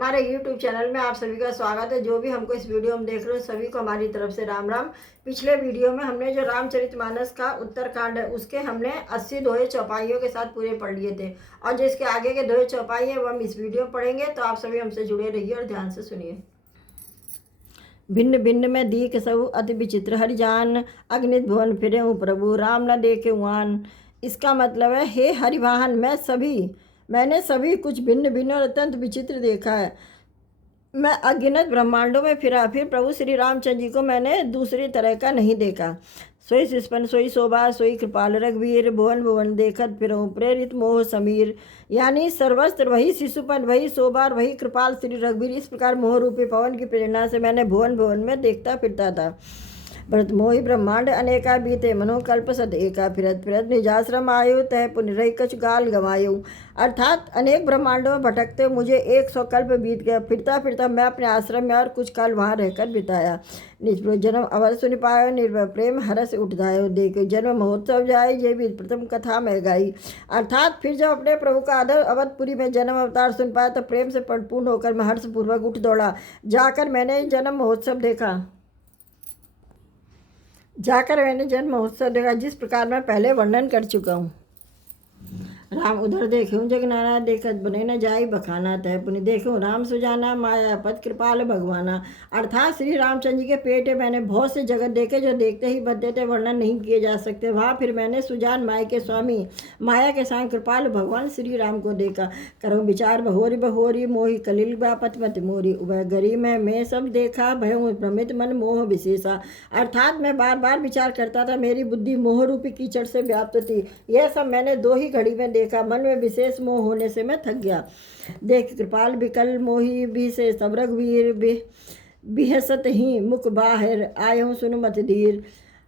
हमारे YouTube channel में आप सभी का स्वागत है। जो भी हमको इस वीडियो में देख रहे हो सभी को हमारी तरफ से राम राम। पिछले वीडियो में हमने जो रामचरितमानस का उत्तरकांड है उसके हमने 80 दोहे चौपाइयों के साथ पूरे पढ़ लिए थे, और जो इसके आगे के दोहे चौपाई है वो हम इस वीडियो में पढ़ेंगे। तो आप सभी हमसे जुड़े रहिए और ध्यान से सुनिए। भिन्न भिन्न में दीक सबु अति विचित्र हरिजान, अग्नित भुवन फिरे प्रभु राम न देखे उआन। इसका मतलब है, हे हरिवाहन, मैंने सभी कुछ भिन्न भिन्न और अत्यंत विचित्र देखा है। मैं अगिनत ब्रह्मांडों में फिरा, फिर प्रभु श्री रामचंद्र जी को मैंने दूसरी तरह का नहीं देखा। सोई शिष्पन सोई शोभा सोई कृपाल रघुवीर, भुवन भुवन देखत फिरऊँ प्रेरित मोह समीर। यानी सर्वस्त्र वही शिशुपन, वही शोभा, वही कृपाल श्री रघुवीर। इस प्रकार मोह रूपी पवन की प्रेरणा से मैंने भुवन भुवन में देखता फिरता था। भरत मोहि ब्रह्मांड अनेका बीते, मनोकल्प सद एका फिरत फिरत निजाश्रम आयु, तह पुण्य रही कछु गाल गवायु। अर्थात अनेक ब्रह्मांडों में भटकते मुझे 100 कल्प बीत गया। फिरता फिरता मैं अपने आश्रम में और कुछ काल वहाँ रहकर बिताया। निज जन्म अवर सुनि पायो, निर्भय प्रेम हरस उठधायो, देखो जन्म महोत्सव जाए, ये भी प्रथम कथा में गाई। अर्थात फिर जब अपने प्रभु का अवधपुरी में जन्म अवतार सुन पाया तो प्रेम से परिपूर्ण होकर मैं हर्षपूर्वक उठ दौड़ा। जाकर मैंने जन्म महोत्सव देखा, जिस प्रकार मैं पहले वर्णन कर चुका हूँ। राम उधर देखूँ जगनाना, देखत बने न जाई बखाना, तय पुनि देखूँ राम सुजाना, माया पद कृपाल भगवाना। अर्थात श्री रामचंद्र जी के पेट में मैंने बहुत से जगत देखे जो देखते ही बनते थे, वर्णन नहीं किए जा सकते। वहाँ फिर मैंने सुजान माई के स्वामी, माया के सांग कृपाल भगवान श्री राम को देखा। करो विचार बहोरी बहोरी, मोहि कलिल बापत मत मोरी, वह गरी में मैं सब देखा, भय भ्रमित मन मोह विशेषा। अर्थात मैं बार बार विचार करता था, मेरी बुद्धि मोह रूपी कीचड़ से व्याप्त थी। यह सब मैंने 2 ही घड़ी में देखा। मन में विशेष मोह होने से मैं थक गया। देख कृपाल विकल मोही भी से सब रघुवीर, बिहसत ही मुख बाहर आयो सुन मत धीर।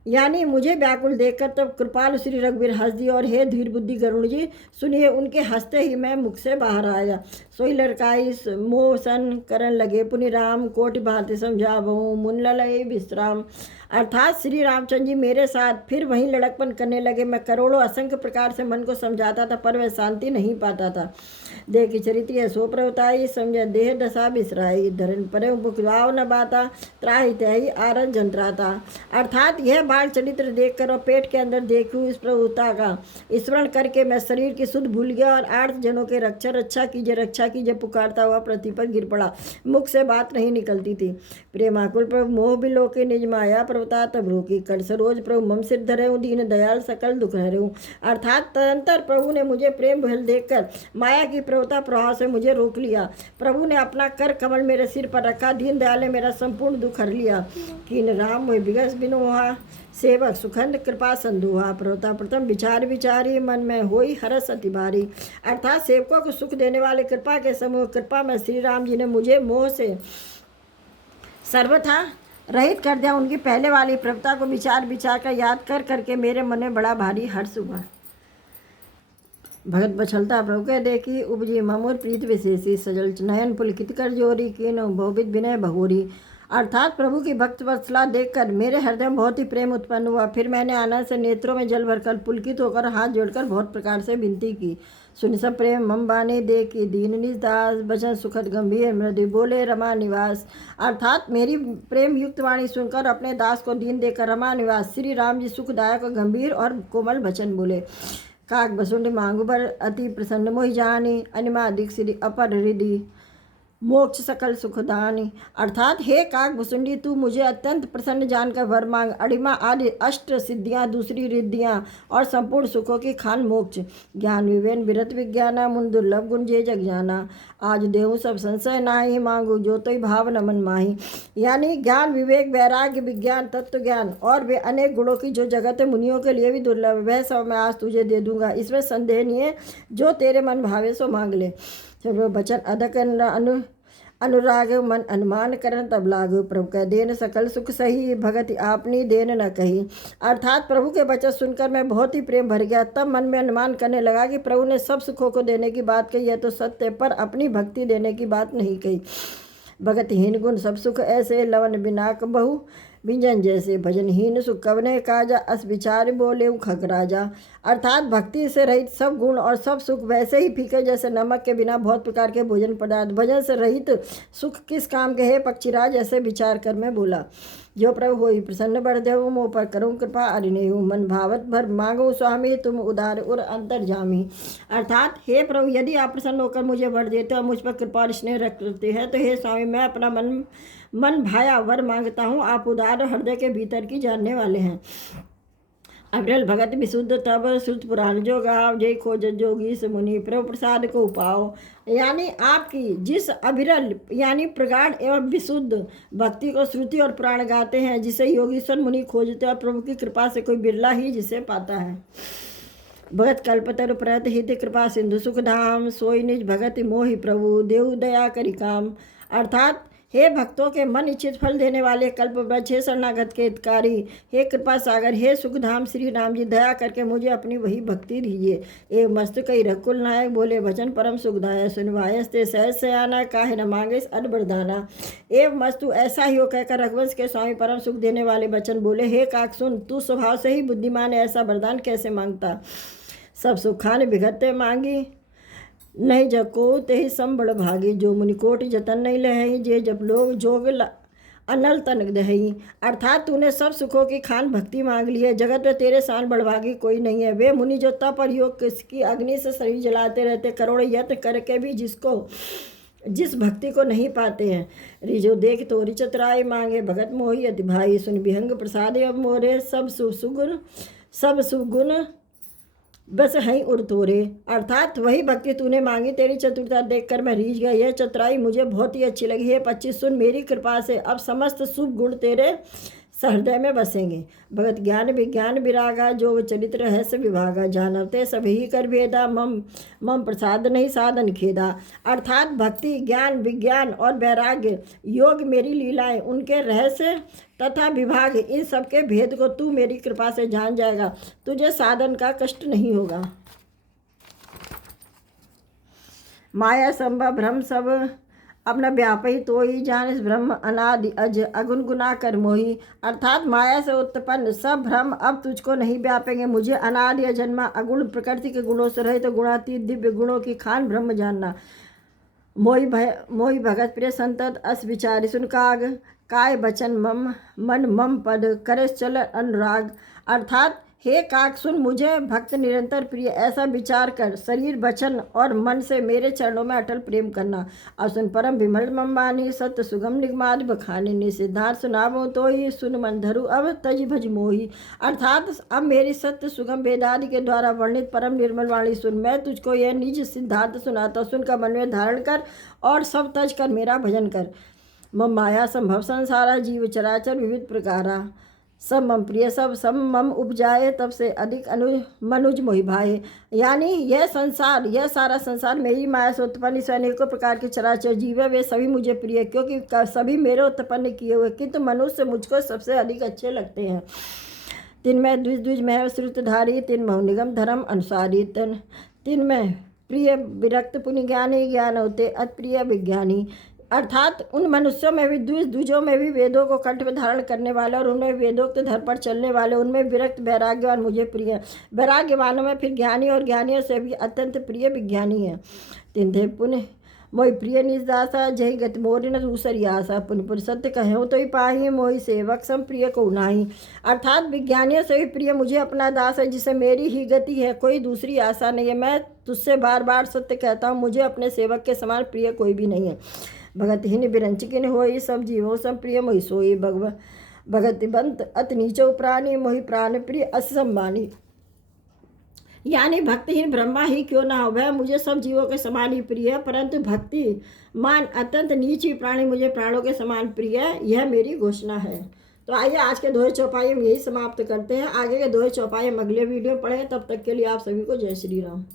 यानी मुझे व्याकुल देखकर तब कृपाल श्री रघुवीर हंस दिए, और हे धीर बुद्धि गरुण जी सुनिए। उनके हंसते ही मैं मुख से बाहर आया। सोई लड़काई मोह सन करन लगे, पुनि राम कोटि भांति समझावहूँ, मुन ललय विश्राम। अर्थात श्री रामचंद्र जी मेरे साथ फिर वहीं लड़कपन करने लगे। मैं करोड़ों असंख्य प्रकार से मन को समझाता था, पर वह शांति नहीं पाता था। देख चरित्र सो प्रवताई, समझ देह दशा बिसराई, धरन परे बुकवाव न बाता, त्राही त्याही आरन जंत्राता। अर्थात यह बाल चरित्र देखकर और पेट के अंदर देखूँ इस प्रभुता का स्मरण करके मैं शरीर की शुद्ध भूल गया, और 8 जनों के रक्षा कीजिए पुकारता हुआ पृथ्वी पर गिर पड़ा। मुख से बात नहीं निकलती थी। प्रेमाकुल प्रभु मोह बिलो के निज माया प्रभुता तब्रू की, कर सरोज प्रभु मम सिर धरे, दीन दयाल सकल दुख हरे। अर्थात तदंतर प्रभु ने मुझे प्रेम भल देखकर माया की प्रभुता प्रभाव से मुझे रोक लिया। प्रभु ने अपना कर कमल मेरे सिर पर रखा, दीन दयाल ने मेरा संपूर्ण दुख हर लिया। कीन राम मोहि बिगस बिनोहा, सेवक सुखंड कृपा संधुहा, प्रभुता प्रथम विचार विचारी, मन में होई हरस अति भारी। अर्थात सेवकों को सुख देने वाले कृपा के समूह कृपा में श्री राम जी ने मुझे मोह से सर्वथा रहित कर दिया। उनकी पहले वाली प्रभुता को विचार कर याद कर करके मेरे मन में बड़ा भारी हर्ष हुआ। भगत बछलता प्रभु के देखी, उपजी ममूर प्रीत विशेषी, सजल नयन पुलकित कर जोरी, कीनो बहुविध विनय भगोरी। अर्थात प्रभु की भक्त वत्सला देखकर मेरे हृदय में बहुत ही प्रेम उत्पन्न हुआ। फिर मैंने आनंद से नेत्रों में जल भरकर पुलकित होकर हाथ जोड़कर बहुत प्रकार से विनती की। सुन सब प्रेम मम बानी देखी, दीन निज दास, बचन सुखद गंभीर, मृदु बोले रमा निवास। अर्थात मेरी प्रेम युक्त वाणी सुनकर अपने दास को दीन देकर रमा निवास श्री राम जी सुखदायक गंभीर और कोमल वचन बोले। काक बसुंड मांगु बर अति प्रसन्न मोहि जानी, अनिमादिक श्री अपर हृदय मोक्ष सकल सुखदानी। अर्थात हे काक भुसुंडी, तू मुझे अत्यंत प्रसन्न जानकर वर मांग। अड़िमा आदि 8 सिद्धियाँ, दूसरी रिद्धियाँ और संपूर्ण सुखों की खान मोक्ष। ज्ञान विवेन विरत विज्ञाना, मुन दुर्लभ गुण जे जग जाना, आज देहूँ सब संशय नाही, मांगू जो तो भाव न मन माही। यानी ज्ञान विवेक वैराग्य विज्ञान तत्व ज्ञान और वे अनेक गुणों की जो जगत है मुनियों के लिए भी दुर्लभ है, वह सब मैं आज तुझे दे दूंगा। इसमें संदेह नहीं है, जो तेरे मन भावे सो मांग ले। बचन अधक अनुराग मन अनुमान करन तब लागु, प्रभु का देन सकल सुख सही, भगत आपनी देन न कही। अर्थात प्रभु के वचन सुनकर मैं बहुत ही प्रेम भर गया। तब मन में अनुमान करने लगा कि प्रभु ने सब सुखों को देने की बात कही है तो सत्य, पर अपनी भक्ति देने की बात नहीं कही। भगत हीन गुण सब सुख ऐसे, लवन बिनाक बहु बिंजन जैसे भजनहीन सुख कवने काजा, अस विचार बोले खग राजा। अर्थात भक्ति से रहित सब गुण और सब सुख वैसे ही फीके जैसे नमक के बिना बहुत प्रकार के भोजन पदार्थ। भजन से रहित सुख किस काम के है पक्षीराज, ऐसे विचार कर मैं बोला। जो प्रभु होई प्रसन्न बढ़ जाऊँ, मोह पर करूँ कृपा अरिनेहु, मन भावत भर मांगो स्वामी, तुम उदार और अंतर्जामी। अर्थात हे प्रभु, यदि आप प्रसन्न होकर मुझे वर देते और मुझ पर कृपा और स्नेह रखते हैं तो हे स्वामी, मैं अपना मन भाया वर मांगता हूँ। आप उदार हृदय के भीतर की जानने वाले हैं। अविरल भगत विशुद्ध तब श्रुत पुराण जो गाव, जय खोज जोगी मुनि प्रभु प्रसाद को पाओ। यानी आपकी जिस अविरल यानी प्रगाढ़ एवं विशुद्ध भक्ति को श्रुति और पुराण गाते हैं, जिसे योगीश्वर मुनि खोजते और प्रभु की कृपा से कोई बिरला ही जिसे पाता है। भगत कल्पतर प्रत हित कृपा सिंधु सुख धाम, सोई निज भगत मोहि प्रभु देव दया करि काम। अर्थात हे भक्तों के मन इच्छित फल देने वाले कल्प वृक्ष, हे शरणागत के हितकारी, हे कृपा सागर, हे सुखधाम श्री राम जी, दया करके मुझे अपनी वही भक्ति दीजिए। ए मस्त कई रकुल नायक बोले वचन परम सुखदाय, सुनवायस्ते सहज से आना काहे न मांगे अड बरदाना। ए मस्तु ऐसा ही हो कहकर रघुवंश के स्वामी परम सुख देने वाले वचन बोले, हे काक सुन, तू स्वभाव से ही बुद्धिमान है, ऐसा वरदान कैसे मांगता। सब सुखान विघते मांगी, नहीं जको ते ही सम बड़ भागी, जो मुनिकोट जतन नहीं लहई, जे जब लोग जोग अनल तनक दहई। अर्थात तूने सब सुखों की खान भक्ति मांग ली है, जगत में तेरे सान बड़भागी कोई नहीं है। वे मुनि जो तप और योग की अग्नि से शरीर जलाते रहते, करोड़ों यत्न करके भी जिस भक्ति को नहीं पाते हैं। रिजो देख तो रिचतराय मांगे, भगत मोहि अति भाई, सुन विहंग प्रसाद अब मोरे, सब सुगुण बस हई उड़तोरे। अर्थात वही भक्ति तूने मांगी, तेरी चतुरता देखकर मैं रीझ गया, यह चतुराई मुझे बहुत ही अच्छी लगी है। 25 सुन, मेरी कृपा से अब समस्त शुभ गुण तेरे सहृदय में बसेंगे। भगत ज्ञान विज्ञान विरागा, जो चरित्र रहस्य विभागा, जानवते सभी कर भेदा, मम प्रसाद नहीं साधन खेदा। अर्थात भक्ति ज्ञान विज्ञान और वैराग्य योग मेरी लीलाएं, उनके रहस्य तथा विभाग, इन सब के भेद को तू मेरी कृपा से जान जाएगा, तुझे साधन का कष्ट नहीं होगा। माया संभव भ्रम सब अपना व्यापी तो ही जान, इस ब्रह्म अनादि अज अगुण गुना कर मोही। अर्थात माया से उत्पन्न सब भ्रम अब तुझको नहीं व्यापेंगे। मुझे अनादि अजन्मा अगुण प्रकृति के गुणों से रहित तो गुणातीत दिव्य गुणों की खान ब्रह्म जानना। मोहि भगत प्रिय संतत अस विचारि सुन काग, काय बचन मन मम पद करे चल अनुराग। अर्थात हे काक सुन, मुझे भक्त निरंतर प्रिय ऐसा विचार कर शरीर वचन और मन से मेरे चरणों में अटल प्रेम करना। और सुन परम विमल मम्बानी, सत्य सुगम निगमाद बखाने ने, सिद्धार्थ सुनावो तो ही सुन मन धरु अब तज भज मोही। अर्थात अब मेरी सत्य सुगम वेदादि के द्वारा वर्णित परम निर्मल वाणी सुन, मैं तुझको यह निज सिद्धार्थ सुनाता, सुनकर मन में धारण कर और सब तज कर मेरा भजन कर। मम माया संभव संसारा, जीव चराचर विविध प्रकारा, सब मम प्रिय सब मम उपजाए, तब से अधिक मनुज मोहि भाए। यानी यह सारा संसार मेरी माया से उत्पन्न इस अनेकों प्रकार के चराचर जीव है, वे सभी मुझे प्रिय, क्योंकि सभी मेरे उत्पन्न किए हुए, किंतु मनुष्य मुझको सबसे अधिक अच्छे लगते हैं। तिनमें द्विज में श्रुतधारी, तिन मह निगम धर्म अनुसारी, तिनमें प्रिय विरक्त पुण्य ज्ञानी, ज्ञान होते अतप्रिय विज्ञानी। अर्थात उन मनुष्यों में भी द्विजों में भी वेदों को कंठ में धारण करने वाले और उनमें वेदोक्त धर्म पर चलने वाले, उनमें विरक्त वैराग्यवान मुझे प्रिय। वैराग्यवानों में फिर ज्ञानी और ज्ञानियों से भी अत्यंत प्रिय विज्ञानी है। तिन्थे पुण्य मोहि प्रिय निजदासा, जय गति मोरि न दूसरी आशा, पुण्य सत्य कहूँ तो ही पाही, मोहि सेवक सम प्रिय को नाही। अर्थात विज्ञानियों से भी प्रिय मुझे अपना दास है, जिसे मेरी ही गति है, कोई दूसरी आशा नहीं है। मैं तुझसे बार बार सत्य कहता हूँ, मुझे अपने सेवक के समान प्रिय कोई भी नहीं है। भगतहीन बिरंचिकिन होई, सब जीवों सब प्रिय मोहि सोई, भगति बंत अति नीचो प्राणी, मोहि प्राण प्रिय असम्मानी। यानी भक्तिहीन ब्रह्मा ही क्यों ना हो, वह मुझे सब जीवों के समान ही प्रिय है, परंतु भक्ति मान अत्यंत नीची प्राणी मुझे प्राणों के समान प्रिय है, यह मेरी घोषणा है। तो आइए आज के दोहे चौपाई हम यही समाप्त करते हैं। आगे के दोहे चौपाई हम अगले वीडियो में पढ़ें। तब तक के लिए आप सभी को जय श्री राम।